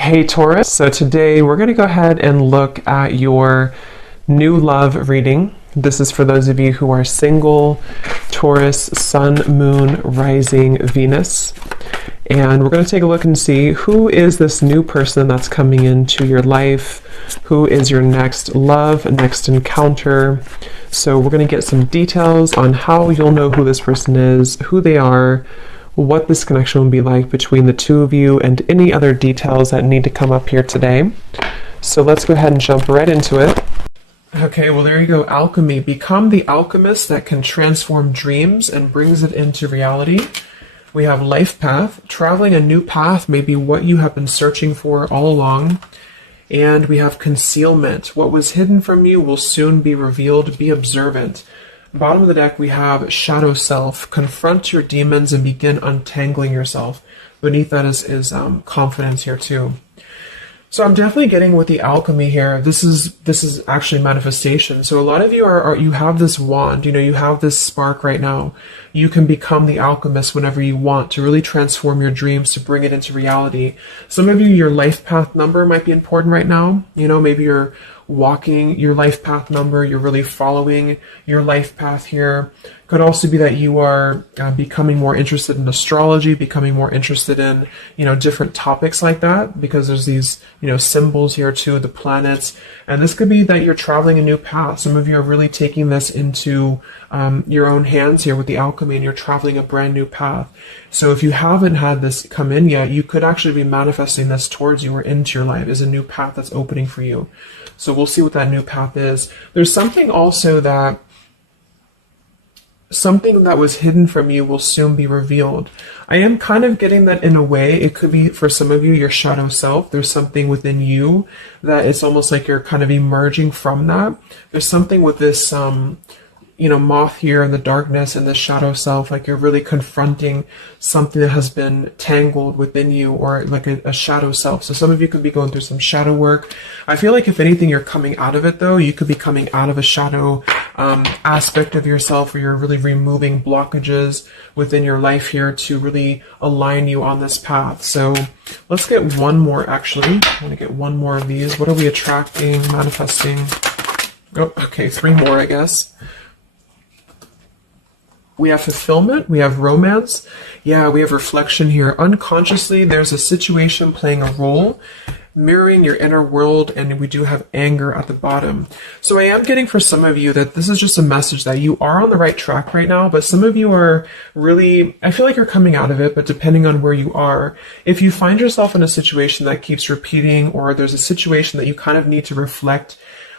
Hey Taurus, so today we're going to go ahead and look at your new love reading. This is for those of you who are single, Taurus, Sun, Moon, Rising, Venus. And we're going to take a look and see who is this new person that's coming into your life, who is your next love, next encounter. So we're going to get some details on how you'll know who this person is, who they are, what this connection will be like between the two of you, and any other details that need to come up here today. So let's go ahead and jump right into it. Okay, well there you go, alchemy. Become the alchemist that can transform dreams and brings it into reality. We have life path. Traveling a new path may be what you have been searching for all along. And we have concealment. What was hidden from you will soon be revealed. Be observant. Bottom of the deck, we have shadow self. Confront your demons and begin untangling yourself. Beneath that is confidence here too. So I'm definitely getting with the alchemy here. This is actually manifestation. So a lot of you you have this wand, you have this spark right now. You can become the alchemist whenever you want to really transform your dreams, to bring it into reality. Some of you, your life path number might be important right now. Maybe you're walking your life path number, you're really following your life path here. Could also be that you are becoming more interested in astrology, becoming more interested in, different topics like that, because there's these, symbols here too, the planets. And this could be that you're traveling a new path. Some of you are really taking this into your own hands here with the alchemy, and you're traveling a brand new path. So if you haven't had this come in yet, you could actually be manifesting this towards you or into your life as a new path that's opening for you. So we'll see what that new path is. There's something also that something that was hidden from you will soon be revealed. I am kind of getting that in a way. It could be for some of you, your shadow self. There's something within you that it's almost like you're kind of emerging from that. There's something with this, moth here in the darkness and the shadow self, like you're really confronting something that has been tangled within you, or like a shadow self. So some of you could be going through some shadow work. I feel like if anything, you're coming out of it though. You could be coming out of a shadow aspect of yourself, where you're really removing blockages within your life here to really align you on this path. So let's get one more actually. I want to get one more of these. What are we attracting, manifesting? Oh, okay, 3 more, I guess. We have fulfillment, we have romance, we have reflection here. Unconsciously, there's a situation playing a role, mirroring your inner world, and we do have anger at the bottom. So I am getting for some of you that this is just a message that you are on the right track right now, but some of you are really, I feel like you're coming out of it, but depending on where you are, if you find yourself in a situation that keeps repeating, or there's a situation that you kind of need to reflect,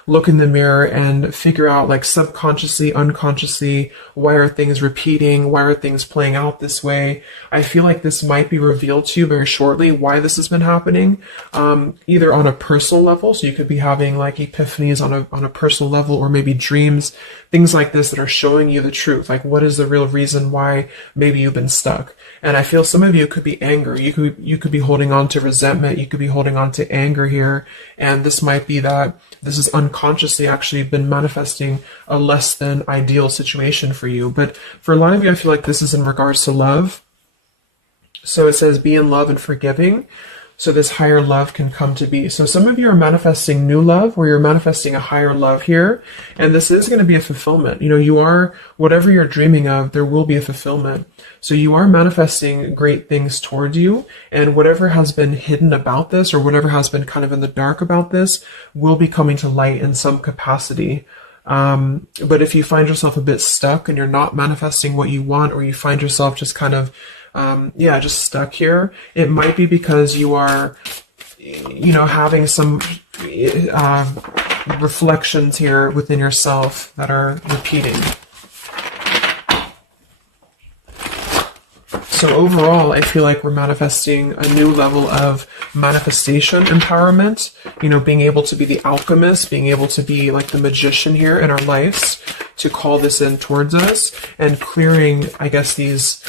look in the mirror and figure out, like, subconsciously, unconsciously, why are things repeating? Why are things playing out this way? I feel like this might be revealed to you very shortly, why this has been happening, either on a personal level. So you could be having like epiphanies on a personal level, or maybe dreams, things like this that are showing you the truth. Like, what is the real reason why maybe you've been stuck? And I feel some of you could be anger. You could be holding on to resentment. You could be holding on to anger here. And this might be that this is unconsciously actually been manifesting a less than ideal situation for you. But for a lot of you, I feel like this is in regards to love. So it says, be in love and forgiving, so this higher love can come to be. So some of you are manifesting new love, or you're manifesting a higher love here. And this is going to be a fulfillment. You are, whatever you're dreaming of, there will be a fulfillment. So you are manifesting great things towards you, and whatever has been hidden about this, or whatever has been kind of in the dark about this, will be coming to light in some capacity. But if you find yourself a bit stuck and you're not manifesting what you want, or you find yourself just kind of, just stuck here, it might be because you are, having some reflections here within yourself that are repeating. So overall, I feel like we're manifesting a new level of manifestation empowerment, being able to be the alchemist, being able to be like the magician here in our lives, to call this in towards us, and clearing, I guess, these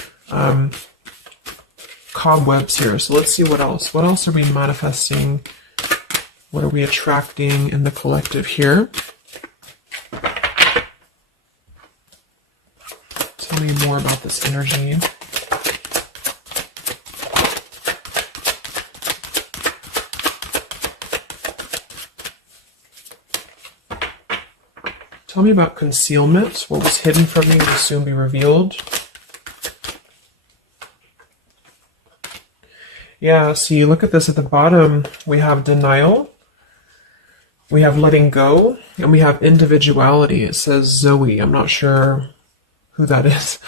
cobwebs here. So let's see what else. What else are we manifesting? What are we attracting in the collective here? Tell me more about this energy. Tell me about concealment. What was hidden from you will soon be revealed. Yeah, so you look at this at the bottom, we have denial, we have letting go, and we have individuality. It says Zoe. I'm not sure who that is.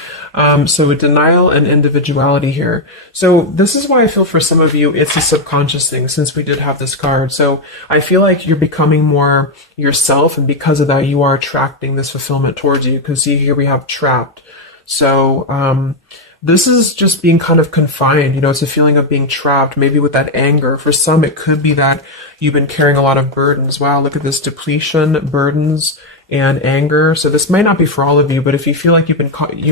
So denial and individuality here. So this is why I feel for some of you, it's a subconscious thing, since we did have this card. So I feel like you're becoming more yourself, and because of that, you are attracting this fulfillment towards you. Because see, here we have trapped. So this is just being kind of confined. You know, it's a feeling of being trapped, maybe with that anger. For some, it could be that you've been carrying a lot of burdens. Wow, look at this: depletion, burdens, and anger. So this might not be for all of you, but if you feel like you've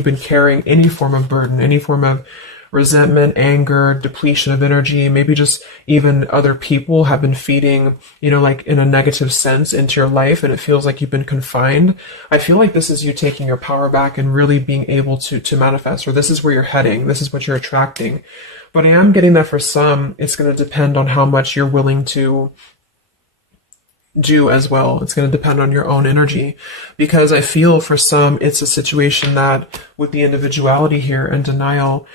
been carrying any form of burden, any form of resentment, anger, depletion of energy, maybe just even other people have been feeding, you know, like in a negative sense into your life, and it feels like you've been confined. I feel like this is you taking your power back and really being able to manifest, or this is where you're heading. This is what you're attracting. But I am getting that for some, it's going to depend on how much you're willing to do as well. It's going to depend on your own energy, because I feel for some it's a situation that with the individuality here and denial,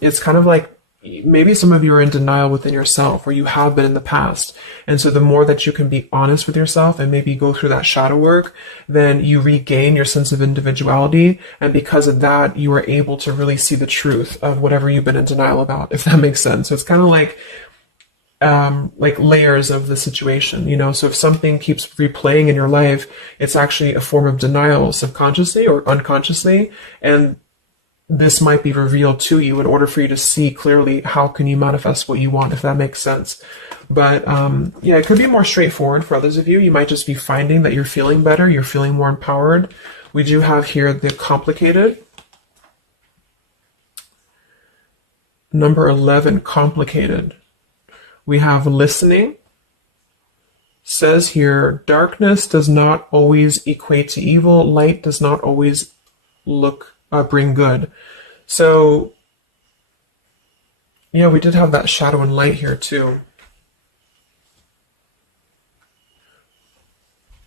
it's kind of like maybe some of you are in denial within yourself, or you have been in the past. And so the more that you can be honest with yourself and maybe go through that shadow work, then you regain your sense of individuality. And because of that, you are able to really see the truth of whatever you've been in denial about, if that makes sense. So it's kind of like layers of the situation, you know. So if something keeps replaying in your life, it's actually a form of denial, subconsciously or unconsciously, and this might be revealed to you in order for you to see clearly how can you manifest what you want, if that makes sense. But yeah, it could be more straightforward for others of you. You might just be finding that you're feeling better, you're feeling more empowered. We do have here the complicated. Number 11, complicated. We have listening. Says here, darkness does not always equate to evil. Light does not always bring good. So, yeah, we did have that shadow and light here too.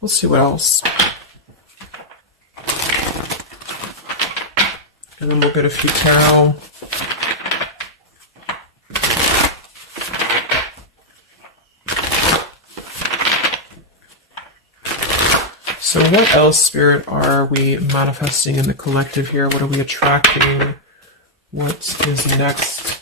We'll see what else. And then we'll get a few tarot. So what else, Spirit, are we manifesting in the collective here? What are we attracting? What is next?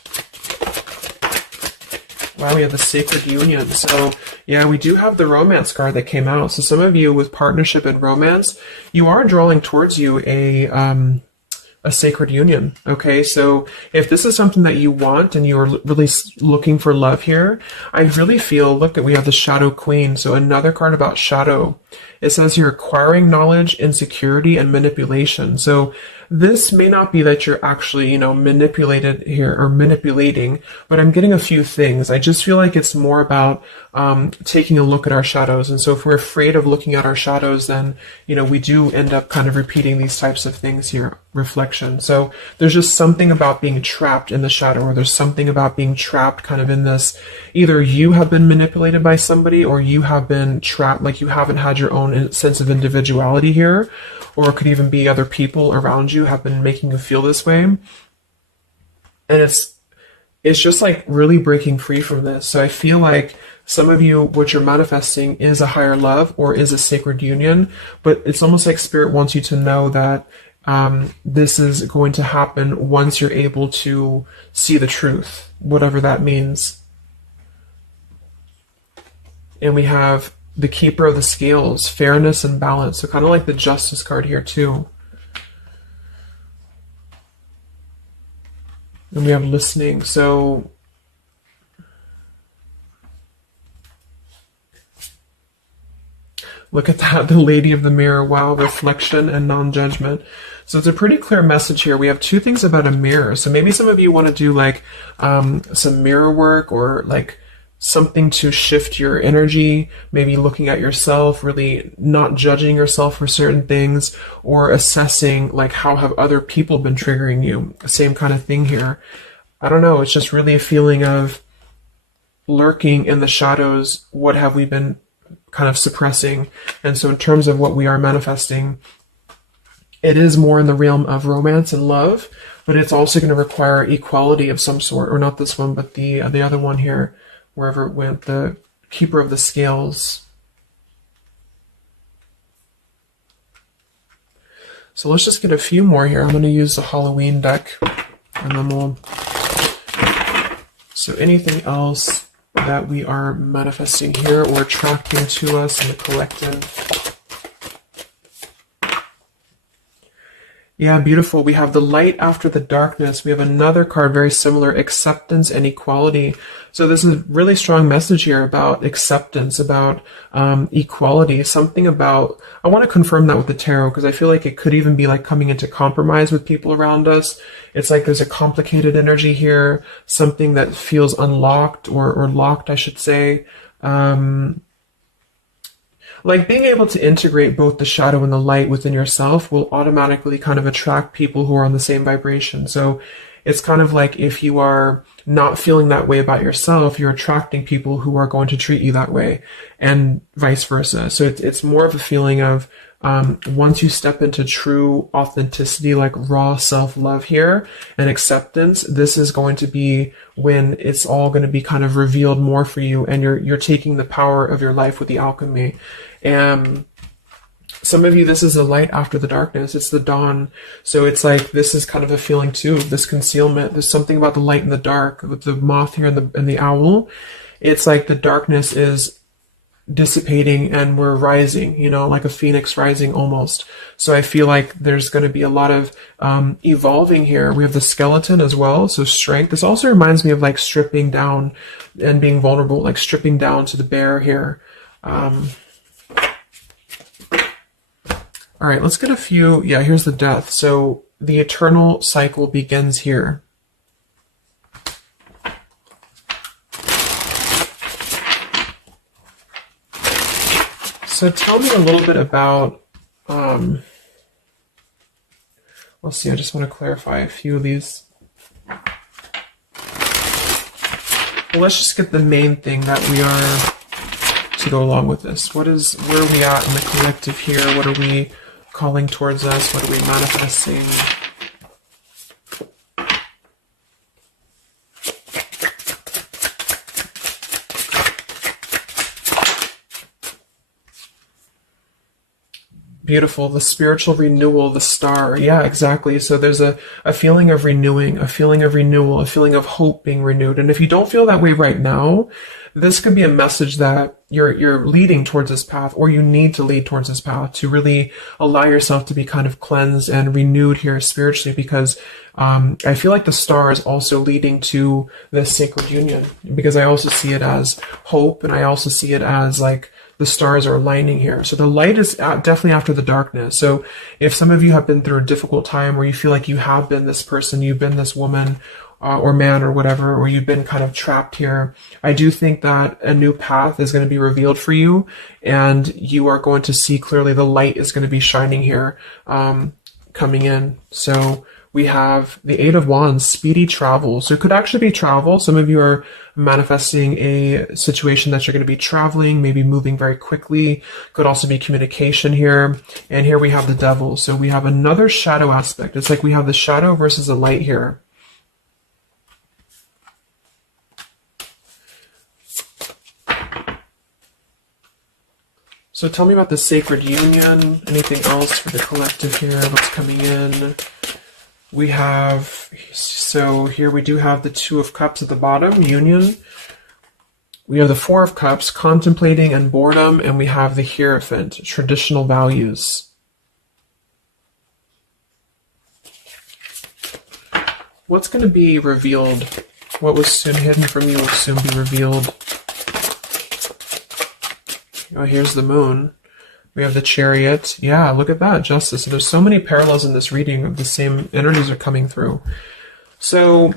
Wow, we have the Sacred Union. So yeah, we do have the romance card that came out. So some of you with partnership and romance, you are drawing towards you a sacred union. Okay, so if this is something that you want and you're really looking for love here, I really feel, look, that we have the Shadow Queen. So another card about shadow. It says you're acquiring knowledge, insecurity, and manipulation. So this may not be that you're actually, you know, manipulated here or manipulating, but I'm getting a few things. I just feel like it's more about taking a look at our shadows. And so if we're afraid of looking at our shadows, then, you know, we do end up kind of repeating these types of things here, reflection. So there's just something about being trapped in the shadow, or there's something about being trapped kind of in this. Either you have been manipulated by somebody, or you have been trapped, like you haven't had your own sense of individuality here, or it could even be other people around you have been making you feel this way. And it's just like really breaking free from this. So I feel like some of you, what you're manifesting is a higher love or is a sacred union, but it's almost like Spirit wants you to know that this is going to happen once you're able to see the truth, whatever that means. And we have the Keeper of the Scales, fairness and balance. So kind of like the Justice card here too. And we have listening. So look at that, the Lady of the Mirror. Wow, reflection and non-judgment. So it's a pretty clear message here. We have two things about a mirror. So maybe some of you want to do like some mirror work, or like something to shift your energy, maybe looking at yourself, really not judging yourself for certain things, or assessing like how have other people been triggering you. Same kind of thing here. I don't know, it's just really a feeling of lurking in the shadows. What have we been kind of suppressing. And so in terms of what we are manifesting, it is more in the realm of romance and love, but it's also going to require equality of some sort, or not this one, but the other one here, wherever it went, the Keeper of the Scales. So let's just get a few more here. I'm going to use the Halloween deck, and then we'll... So anything else that we are manifesting here or attracting to us in the collective? Yeah, beautiful. We have the light after the darkness. We have another card very similar, acceptance and equality. So this is a really strong message here about acceptance, about equality, something about, I want to confirm that with the tarot, because I feel like it could even be like coming into compromise with people around us. It's like there's a complicated energy here, something that feels unlocked or locked, I should say. Like being able to integrate both the shadow and the light within yourself will automatically kind of attract people who are on the same vibration. So it's kind of like if you are not feeling that way about yourself, you're attracting people who are going to treat you that way, and vice versa. So it's more of a feeling of once you step into true authenticity, like raw self-love here and acceptance, this is going to be when it's all going to be kind of revealed more for you, and you're taking the power of your life with the alchemy. And some of you, this is the light after the darkness. It's the dawn. So it's like, this is kind of a feeling too, this concealment. There's something about the light and the dark, with the moth here and the owl. It's like the darkness is dissipating and we're rising, you know, like a phoenix rising almost. So I feel like there's going to be a lot of evolving here. We have the skeleton as well, so strength. This also reminds me of like stripping down and being vulnerable, like stripping down to the bare here. All right, let's get a few. Yeah, here's the death. So the eternal cycle begins here. So tell me a little bit about, let's see, I just want to clarify a few of these. Well, let's just get the main thing that we are to go along with this. Where are we at in the collective here? What are we calling towards us? What are we manifesting? Beautiful. The spiritual renewal, the star. Yeah, exactly. So there's a feeling of renewing, a feeling of renewal, a feeling of hope being renewed. And if you don't feel that way right now, this could be a message that you're leading towards this path, or you need to lead towards this path to really allow yourself to be kind of cleansed and renewed here spiritually, because I feel like the star is also leading to this sacred union, because I also see it as hope, and I also see it as like the stars are aligning here. So the light is definitely after the darkness. So if some of you have been through a difficult time where you feel like you have been this person, you've been this woman or man or whatever, or you've been kind of trapped here, I do think that a new path is going to be revealed for you, and you are going to see clearly the light is going to be shining here, coming in. So we have the Eight of Wands, speedy travel. So it could actually be travel. Some of you are manifesting a situation that you're going to be traveling, maybe moving very quickly. Could also be communication here. And here we have the Devil. So we have another shadow aspect. It's like we have the shadow versus the light here. So tell me about the sacred union. Anything else for the collective here? What's coming in? We have, so here we do have the Two of Cups at the bottom, union. We have the Four of Cups, contemplating and boredom, and we have the Hierophant, traditional values. What's going to be revealed? What was soon hidden from you will soon be revealed. Oh, here's the Moon. We have the Chariot. Yeah, look at that, Justice. So there's so many parallels in this reading of the same energies are coming through. So,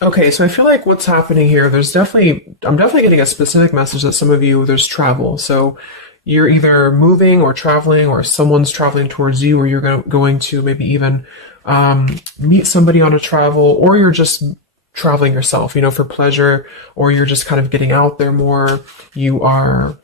okay, so I feel like what's happening here, I'm definitely getting a specific message that some of you, there's travel. So you're either moving or traveling, or someone's traveling towards you, or you're going to maybe even meet somebody on a travel, or you're just traveling yourself, you know, for pleasure, or you're just kind of getting out there more. You are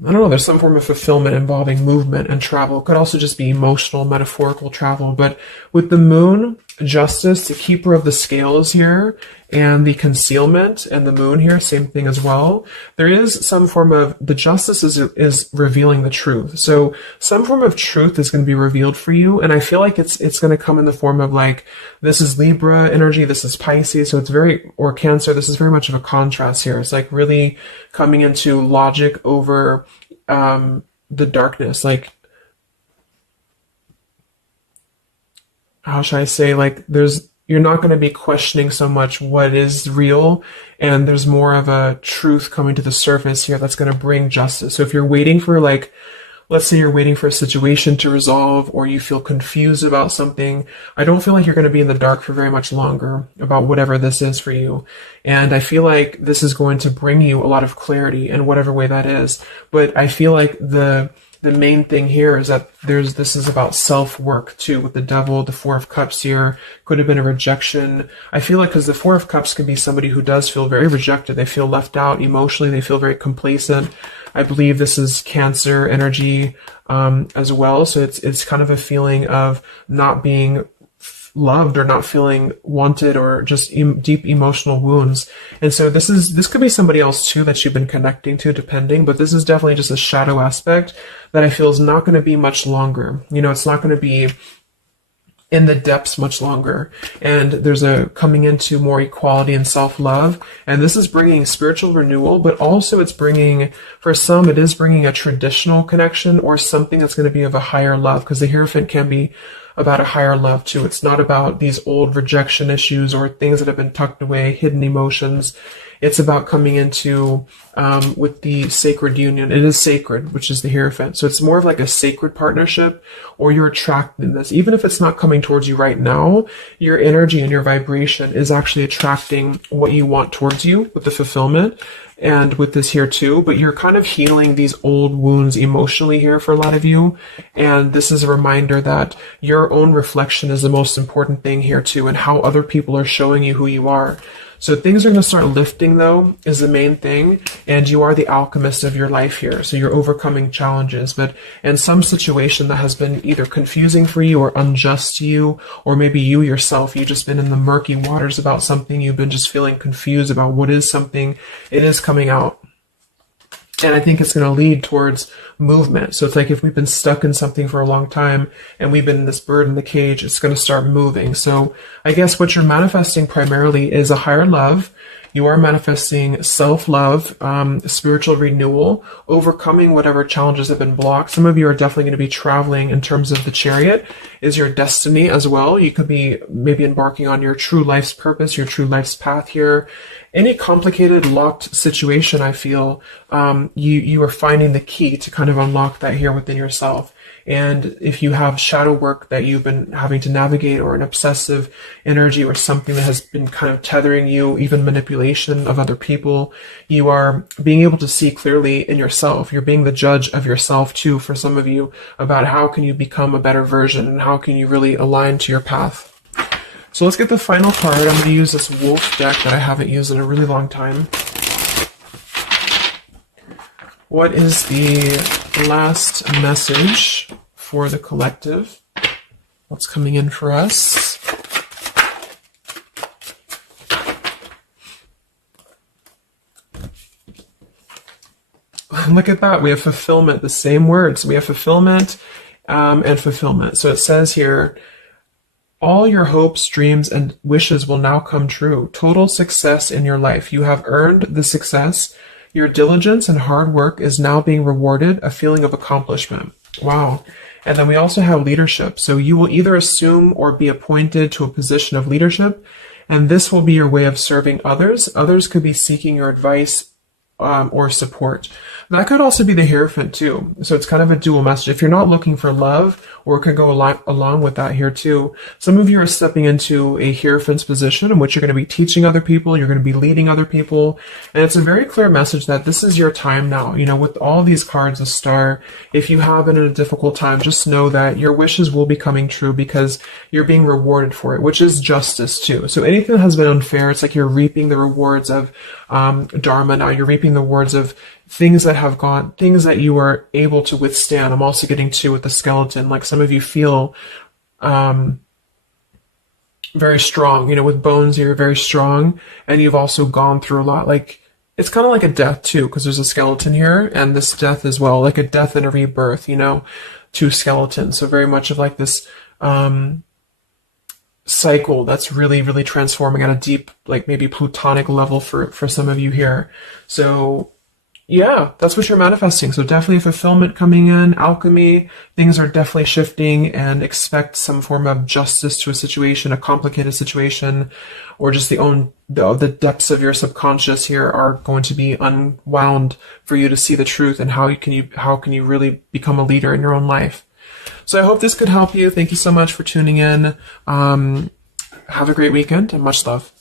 I don't know, there's some form of fulfillment involving movement and travel. It could also just be emotional, metaphorical travel. But with the moon, justice, the keeper of the scales here, and the concealment, and the moon here, same thing as well. There is some form of, the justice is revealing the truth. So some form of truth is going to be revealed for you. And I feel like it's going to come in the form of like, this is Libra energy, this is Pisces. So it's very, or Cancer, this is very much of a contrast here. It's like really coming into logic over the darkness. Like, how should I say, like you're not going to be questioning so much what is real, and there's more of a truth coming to the surface here that's going to bring justice. So if you're waiting for, like, let's say you're waiting for a situation to resolve, or you feel confused about something, I don't feel like you're going to be in the dark for very much longer about whatever this is for you. And I feel like this is going to bring you a lot of clarity in whatever way that is. But I feel like the main thing here is that this is about self-work too, with the Devil, the Four of Cups here. Could have been a rejection. I feel like, because the Four of Cups can be somebody who does feel very rejected. They feel left out emotionally. They feel very complacent. I believe this is Cancer energy as well. So it's kind of a feeling of not being loved, or not feeling wanted, or just deep emotional wounds. And so this could be somebody else too that you've been connecting to, depending, but this is definitely just a shadow aspect that I feel is not going to be much longer. You know, it's not going to be in the depths much longer. And there's a coming into more equality and self-love. And this is bringing spiritual renewal, but also it's bringing, for some, it is bringing a traditional connection, or something that's going to be of a higher love, because the Hierophant can be about a higher love too. It's not about these old rejection issues or things that have been tucked away, hidden emotions. It's about coming into, with the sacred union. It is sacred, which is the Hierophant. So it's more of like a sacred partnership, or you're attracting this. Even if it's not coming towards you right now, your energy and your vibration is actually attracting what you want towards you with the fulfillment. And with this here too, but you're kind of healing these old wounds emotionally here for a lot of you. And this is a reminder that your own reflection is the most important thing here too, and how other people are showing you who you are. So things are going to start lifting, though, is the main thing. And you are the alchemist of your life here. So you're overcoming challenges. But in some situation that has been either confusing for you or unjust to you, or maybe you yourself, you've just been in the murky waters about something. You've been just feeling confused about what is something. It is coming out. And I think it's going to lead towards movement. So it's like, if we've been stuck in something for a long time and we've been in this bird in the cage, it's going to start moving. So I guess what you're manifesting primarily is a higher love. You are manifesting self-love, spiritual renewal, overcoming whatever challenges have been blocked. Some of you are definitely going to be traveling in terms of the Chariot is your destiny as well. You could be maybe embarking on your true life's purpose, your true life's path here. Any complicated, locked situation, I feel, you are finding the key to kind of unlock that here within yourself. And if you have shadow work that you've been having to navigate, or an obsessive energy, or something that has been kind of tethering you, even manipulation of other people, you are being able to see clearly in yourself. You're being the judge of yourself too, for some of you, about how can you become a better version, and how can you really align to your path. So let's get the final card. I'm going to use this wolf deck that I haven't used in a really long time. What is the last message for the collective? What's coming in for us? Look at that. We have fulfillment, the same words. We have fulfillment and fulfillment. So it says here, all your hopes, dreams, and wishes will now come true. Total success in your life. You have earned the success. Your diligence and hard work is now being rewarded, a feeling of accomplishment. Wow. And then we also have leadership. So you will either assume or be appointed to a position of leadership, and this will be your way of serving others. Others could be seeking your advice or support. That could also be the Hierophant too. So it's kind of a dual message. If you're not looking for love, or it could go along with that here too. Some of you are stepping into a Hierophant's position in which you're going to be teaching other people, you're going to be leading other people. And it's a very clear message that this is your time now. You know, with all these cards, the Star, if you have been in a difficult time, just know that your wishes will be coming true, because you're being rewarded for it, which is justice too. So anything that has been unfair, it's like you're reaping the rewards of Dharma now. You're reaping reaping the rewards of things that you are able to withstand. I'm also getting to with the skeleton, like some of you feel very strong, with bones, you're very strong, and you've also gone through a lot. Like, it's kind of like a death too, because there's a skeleton here, and this death as well, like a death and a rebirth, two skeletons. So very much of like this cycle that's really, really transforming at a deep, like maybe plutonic level for some of you here. So yeah, that's what you're manifesting. So definitely fulfillment coming in, alchemy, things are definitely shifting, and expect some form of justice to a situation, a complicated situation, or just the depths of your subconscious here are going to be unwound for you to see the truth, and how can you really become a leader in your own life. So I hope this could help you. Thank you so much for tuning in. Have a great weekend and much love.